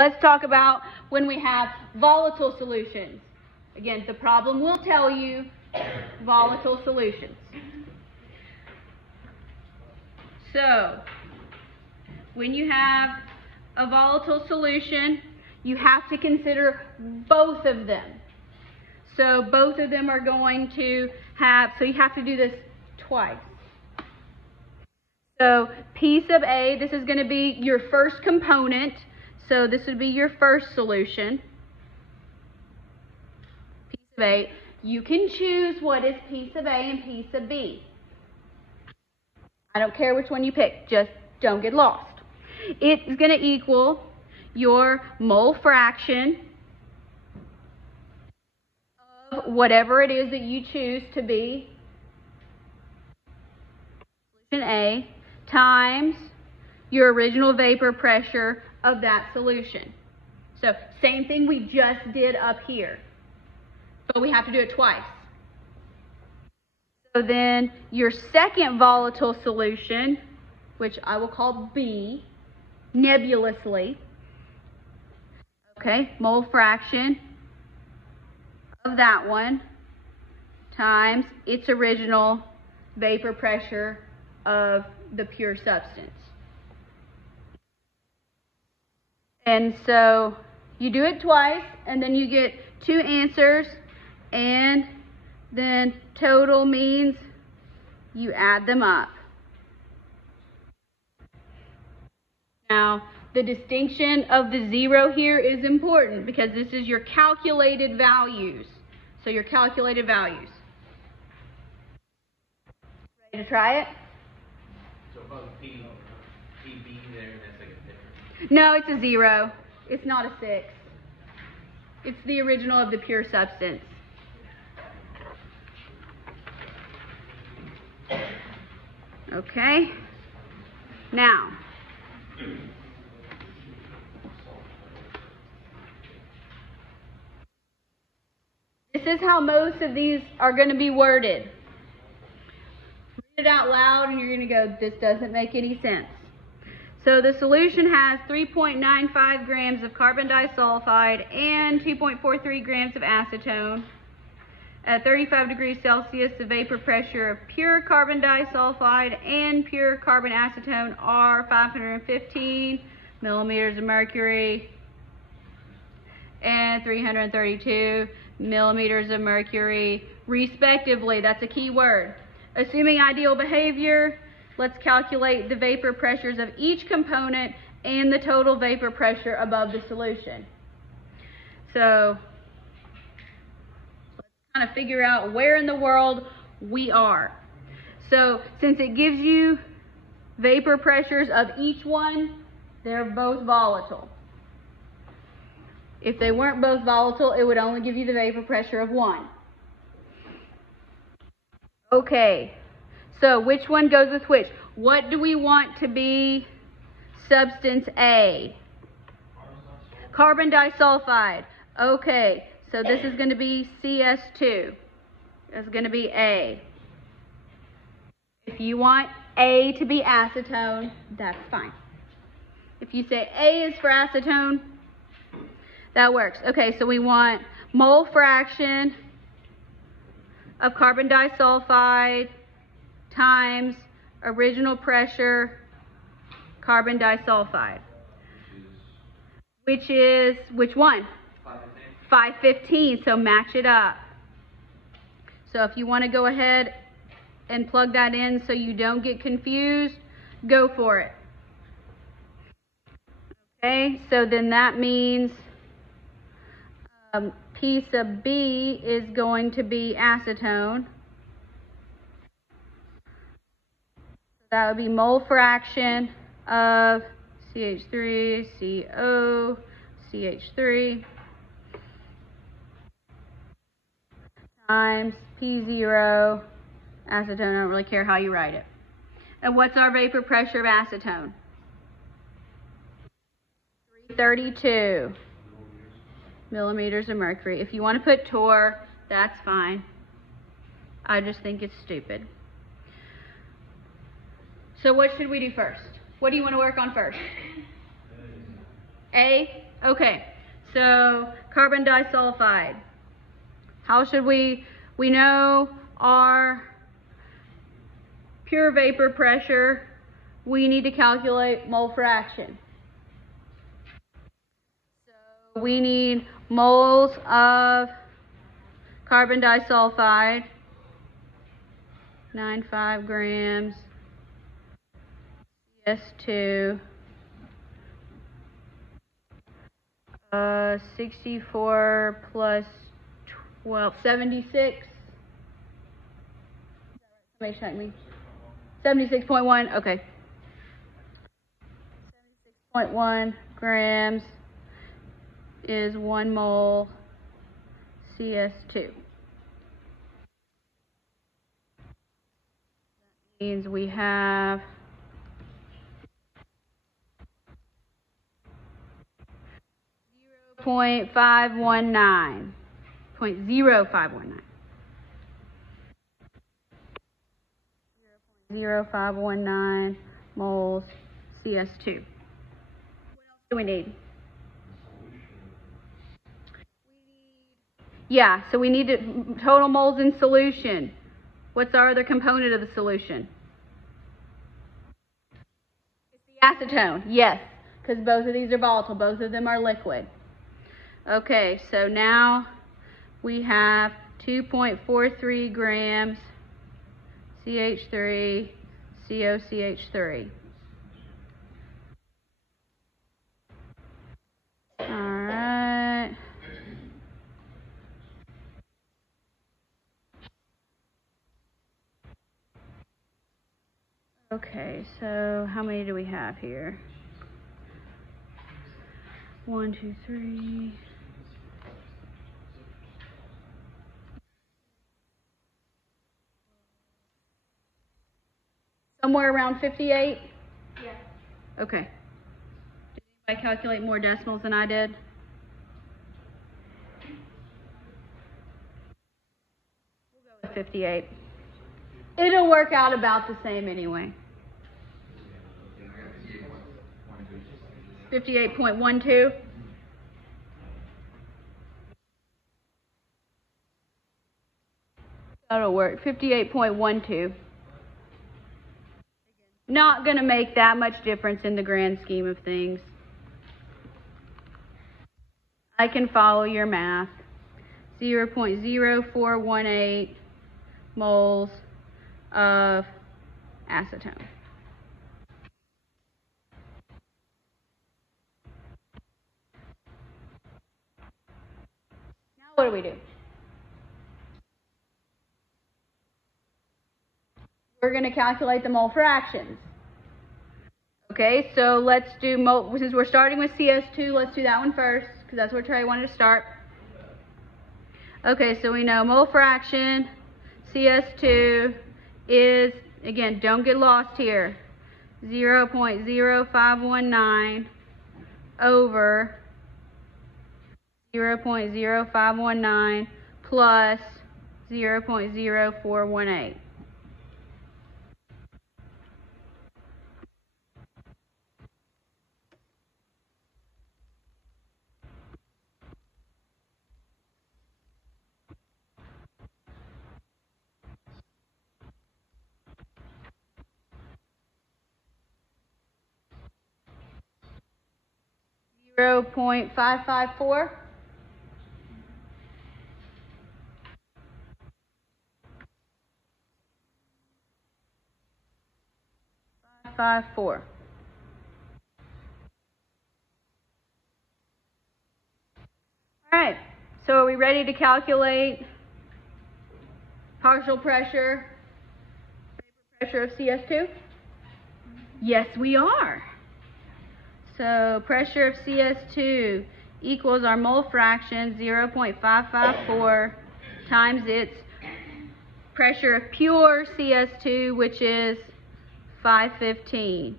Let's talk about when we have volatile solutions. Again, the problem will tell you volatile solutions. So, when you have a volatile solution, you have to consider both of them. So both of them are going to have, so you have to do this twice. So piece of A, this is going to be your first component. So this would be your first solution. Piece of A. You can choose what is piece of A and piece of B. I don't care which one you pick, just don't get lost. It is going to equal your mole fraction of whatever it is that you choose to be solution A times your original vapor pressure of that solution. So same thing we just did up here, but we have to do it twice. So then your second volatile solution, which I will call B, nebulously, okay, mole fraction of that one times its original vapor pressure of the pure substance. And so you do it twice, and then you get two answers, and then total means you add them up. Now, the distinction of the zero here is important because this is your calculated values. So your calculated values. Ready to try it? So if I was PB there, that's like a difference. No, it's a zero. It's not a 6. It's the original of the pure substance. Okay. Now, this is how most of these are going to be worded. Read it out loud and you're going to go, this doesn't make any sense. So the solution has 3.95 grams of carbon disulfide and 2.43 grams of acetone. At 35 degrees Celsius, the vapor pressure of pure carbon disulfide and pure carbon acetone are 515 millimeters of mercury and 332 millimeters of mercury, respectively. That's a key word. Assuming ideal behavior, let's calculate the vapor pressures of each component and the total vapor pressure above the solution. So let's kind of figure out where in the world we are. So since it gives you vapor pressures of each one, they're both volatile. If they weren't both volatile, it would only give you the vapor pressure of one. Okay, so which one goes with which? What do we want to be substance A? Carbon disulfide. Okay, so this is going to be CS2. It's going to be A. If you want A to be acetone, that's fine. If you say A is for acetone, that works. Okay, so we want mole fraction of carbon disulfide times original pressure carbon disulfide. Which one? 515, so match it up. So if you want to go ahead and plug that in so you don't get confused, go for it. Okay, so then that means piece of B is going to be acetone. That would be mole fraction of CH3, CO, CH3 times P0, acetone. I don't really care how you write it. And what's our vapor pressure of acetone? 332 millimeters of mercury. If you want to put torr, that's fine. I just think it's stupid. So what should we do first? What do you want to work on first? A? Okay, so carbon disulfide. How should we know our pure vapor pressure. We need to calculate mole fraction. So we need moles of carbon disulfide, 95 grams, CS2, 64 plus 12, 76. Somebody check me. 76.1, okay. 76.1 grams is 1 mole CS2. That means we have 0.519. 0.0519. 0.0519 moles CS2. What else do we need? Yeah, so we need total moles in solution. What's our other component of the solution? It's the acetone, yes, because both of these are volatile. Both of them are liquid. Okay, so now we have 2.43 grams CH3, COCH3. All right. Okay, so how many do we have here? 1, 2, 3. Somewhere around 58? Yes. Okay. Did anybody calculate more decimals than I did? We'll go with 58. It'll work out about the same anyway. 58.12. That'll work. 58.12. Not going to make that much difference in the grand scheme of things. I can follow your math. 0.0418 moles of acetone. Now what do we do? We're going to calculate the mole fractions. Okay, so let's do since we're starting with CS2, let's do that one first, because that's where Trey wanted to start. Okay, so we know mole fraction, CS2 is, again, don't get lost here, 0.0519 over 0.0519 plus 0.0418. 0.554. 554. All right, so are we ready to calculate partial pressure, vapor pressure of CS2? Yes, we are. So pressure of CS2 equals our mole fraction, 0.554, times its pressure of pure CS2, which is 515.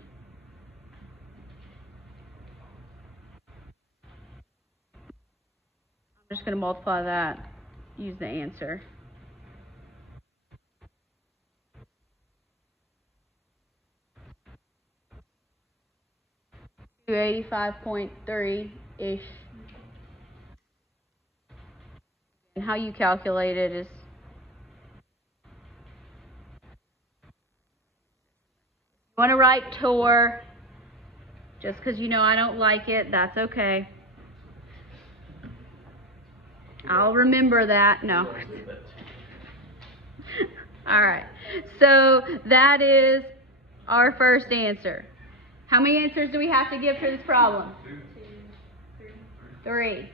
I'm just going to multiply that, use the answer. 285.3 ish. And how you calculate it is you want to write torr, just because you know I don't like it, that's okay. I'll remember that. No. All right. So that is our first answer. How many answers do we have to give for this problem? 3.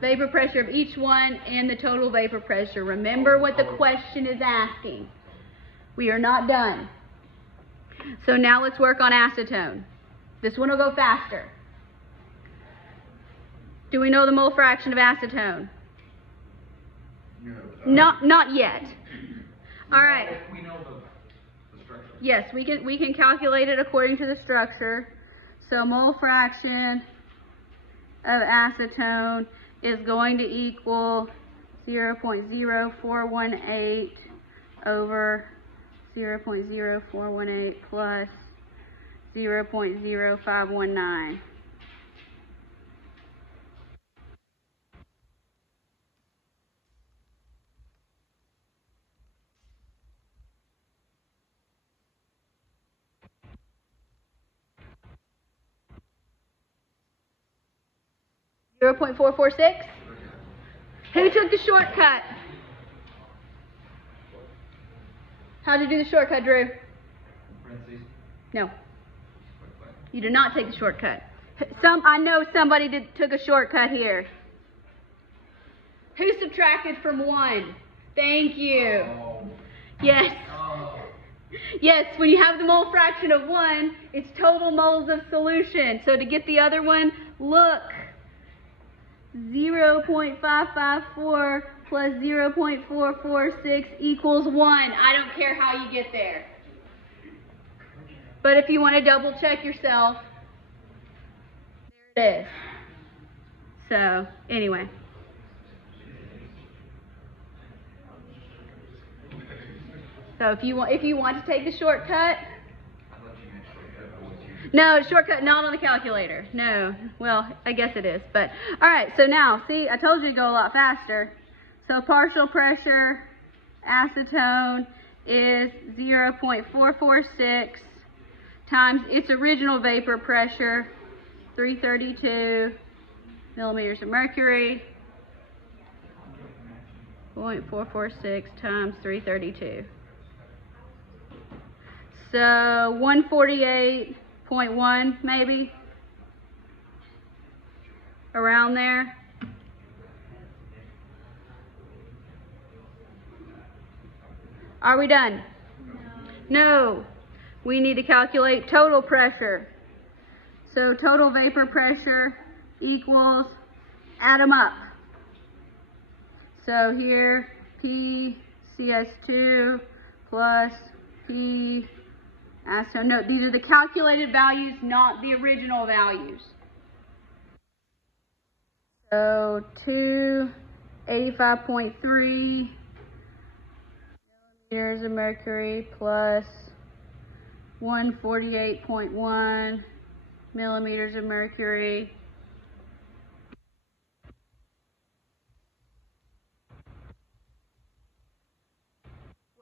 Vapor pressure of each one and the total vapor pressure. Remember what the question is asking. We are not done. So now let's work on acetone. This one will go faster. Do we know the mole fraction of acetone? Not yet. All right. We know the structure. Yes, we can calculate it according to the structure. So mole fraction of acetone is going to equal 0.0418 over 0.0418 plus 0.0519. .446? Who took the shortcut? How did you do the shortcut, Drew? No. You did not take the shortcut. I know somebody took a shortcut here. Who subtracted from 1? Thank you. Yes. Yes, when you have the mole fraction of 1, it's total moles of solution. So to get the other one, look. 0.554 plus 0.446 equals 1. I don't care how you get there. But if you want to double check yourself, there it is. So, anyway. So if you want to take the shortcut, no, shortcut not on the calculator. No. Well, I guess it is. But all right, so now, see, I told you to go a lot faster. So partial pressure acetone is 0.446 times its original vapor pressure, 332 millimeters of mercury. 0.446 times 332. So 148.1 maybe, around there. Are we done? No. We need to calculate total pressure. So total vapor pressure equals, add them up. So here, P CS2 plus P acetone. No, these are the calculated values, not the original values. So 285.3 millimeters of mercury plus 148.1 millimeters of mercury.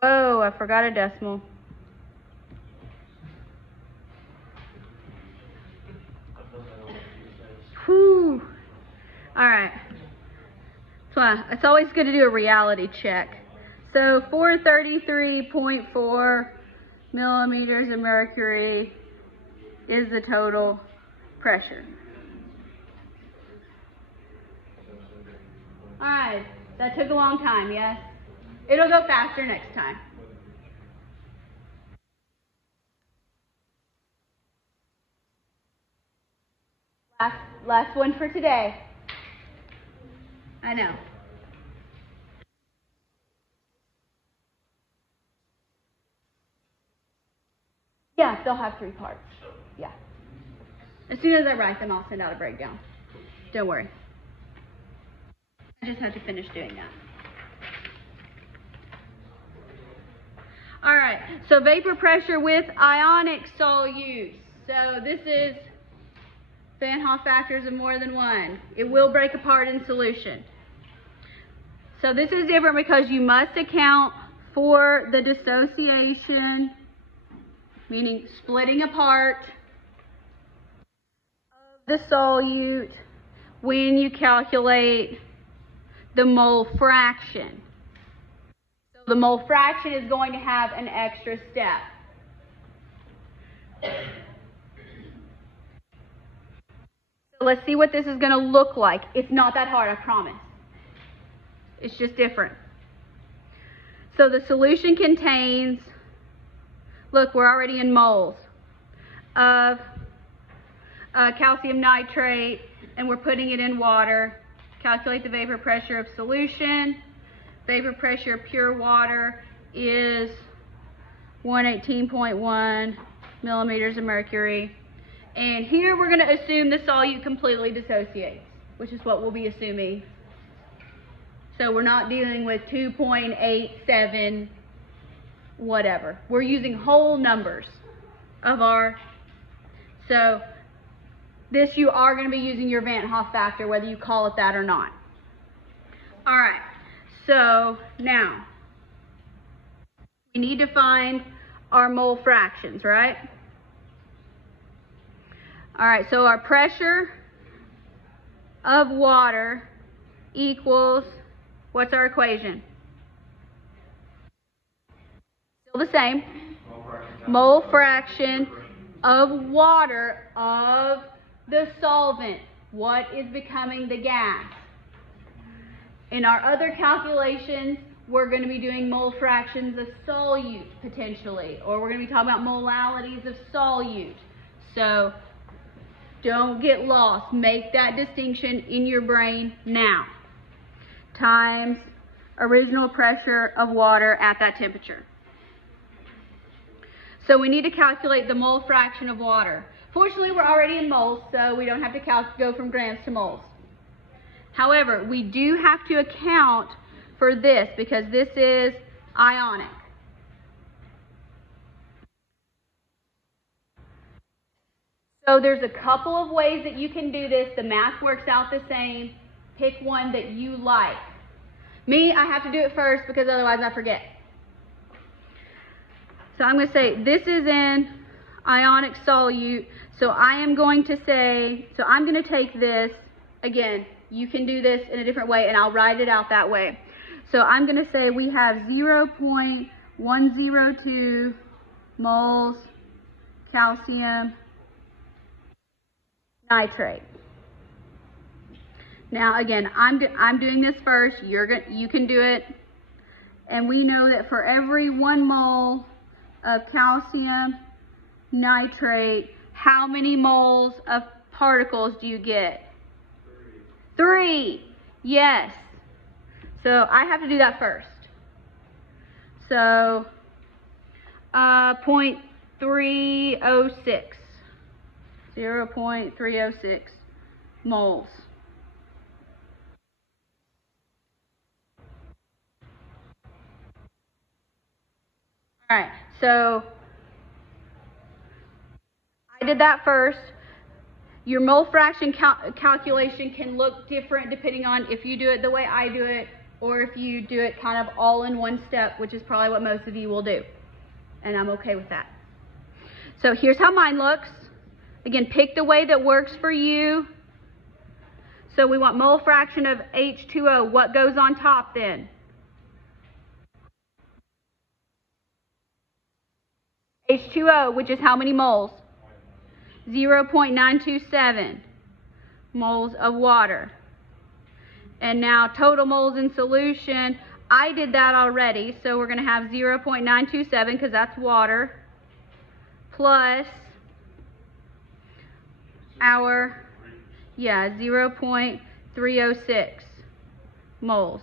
Whoa, I forgot a decimal. Whew. All right. So it's always good to do a reality check. So 433.4 millimeters of mercury is the total pressure. All right. That took a long time, yes? It'll go faster next time. Last one for today. I know. Yeah, they'll have 3 parts. Yeah. As soon as I write them, I'll send out a breakdown. Don't worry. I just have to finish doing that. All right, so vapor pressure with ionic solutes. So this is Van Hoff factors of more than 1. It will break apart in solution. So this is different because you must account for the dissociation, meaning splitting apart of the solute when you calculate the mole fraction. So the mole fraction is going to have an extra step. So let's see what this is going to look like. It's not that hard, I promise. It's just different. So the solution contains, look, we're already in moles of calcium nitrate, and we're putting it in water. Calculate the vapor pressure of solution. Vapor pressure of pure water is 118.1 millimeters of mercury. And here we're going to assume the solute completely dissociates, which is what we'll be assuming. So we're not dealing with 2.87 whatever. We're using whole numbers of our, so this you are going to be using your Van Hoff factor whether you call it that or not. Alright, so now we need to find our mole fractions, right? Alright, so our pressure of water equals, what's our equation? Still the same. Mole fraction of water of the solvent. What is becoming the gas? In our other calculations, we're going to be doing mole fractions of solute potentially, or we're going to be talking about molalities of solute. So don't get lost. Make that distinction in your brain now. Times original pressure of water at that temperature. So we need to calculate the mole fraction of water. Fortunately, we're already in moles, so we don't have to go from grams to moles. However, we do have to account for this because this is ionic. So there's a couple of ways that you can do this. The math works out the same. Pick one that you like. Me, I have to do it first because otherwise I forget. So I'm going to say this is in Ionic Solute. So I am going to say, so I'm going to take this, again, you can do this in a different way and I'll write it out that way. So I'm going to say we have 0.102 moles calcium nitrate. Now again, I'm doing this first. You can do it. And we know that for every 1 mole of calcium nitrate, how many moles of particles do you get? 3. Yes. So I have to do that first. So 0.306. 0.306 moles. All right, so I did that first. Your mole fraction calculation can look different depending on if you do it the way I do it or if you do it kind of all in one step, which is probably what most of you will do. And I'm okay with that. So here's how mine looks. Again, pick the way that works for you. So we want mole fraction of H2O. What goes on top then? H2O, which is how many moles? 0.927 moles of water. And now total moles in solution, I did that already, so we're going to have 0.927 because that's water, plus our, 0.306 moles.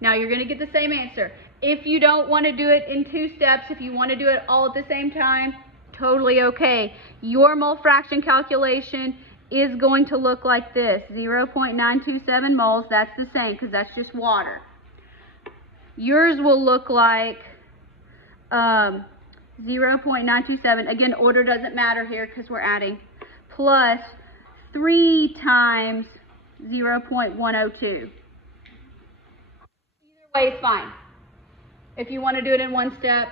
Now you're going to get the same answer. If you don't want to do it in 2 steps, if you want to do it all at the same time, totally okay. Your mole fraction calculation is going to look like this. 0.927 moles, that's the same because that's just water. Yours will look like 0.927. Again, order doesn't matter here because we're adding. Plus 3 times 0.102. Either way is fine. If you want to do it in one step,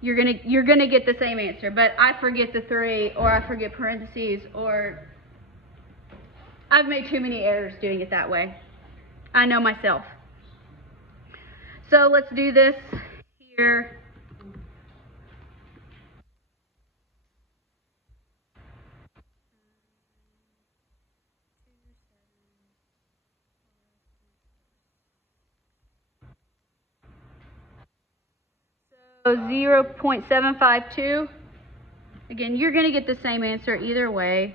you're gonna get the same answer. But I forget the 3, or I forget parentheses, or I've made too many errors doing it that way. I know myself. So let's do this here. So 0.752. Again, you're going to get the same answer either way.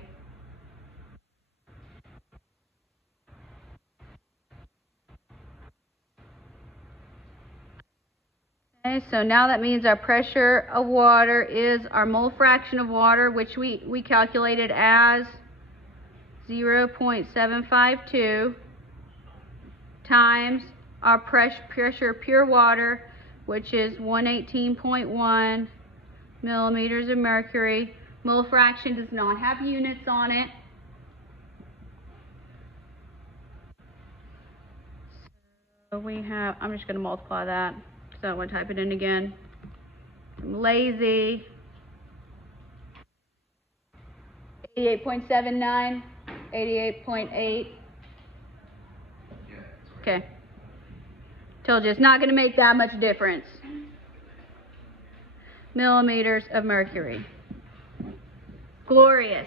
Okay, so now that means our pressure of water is our mole fraction of water, which we calculated as 0.752 times our pressure of pure water, which is 118.1 millimeters of mercury. Mole fraction does not have units on it. So we have, I'm just going to multiply that because I don't want to type it in again. I'm lazy. 88.79, 88.8. Okay. Told you it's not going to make that much difference. Millimeters of mercury. Glorious.